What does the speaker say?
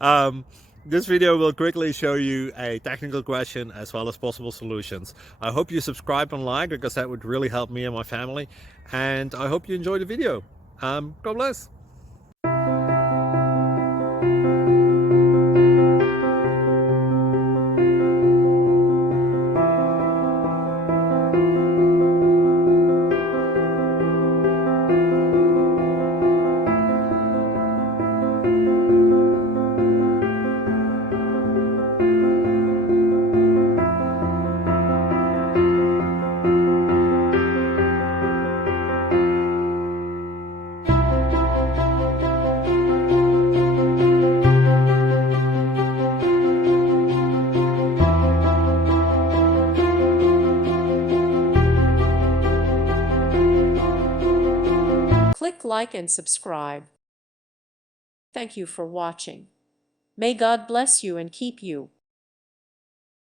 um, this video will quickly show you a technical question as well as possible solutions. I hope you subscribe and like because that would really help me and my family. And I hope you enjoy the video. God bless. Click like and subscribe. Thank you for watching. May God bless you and keep you.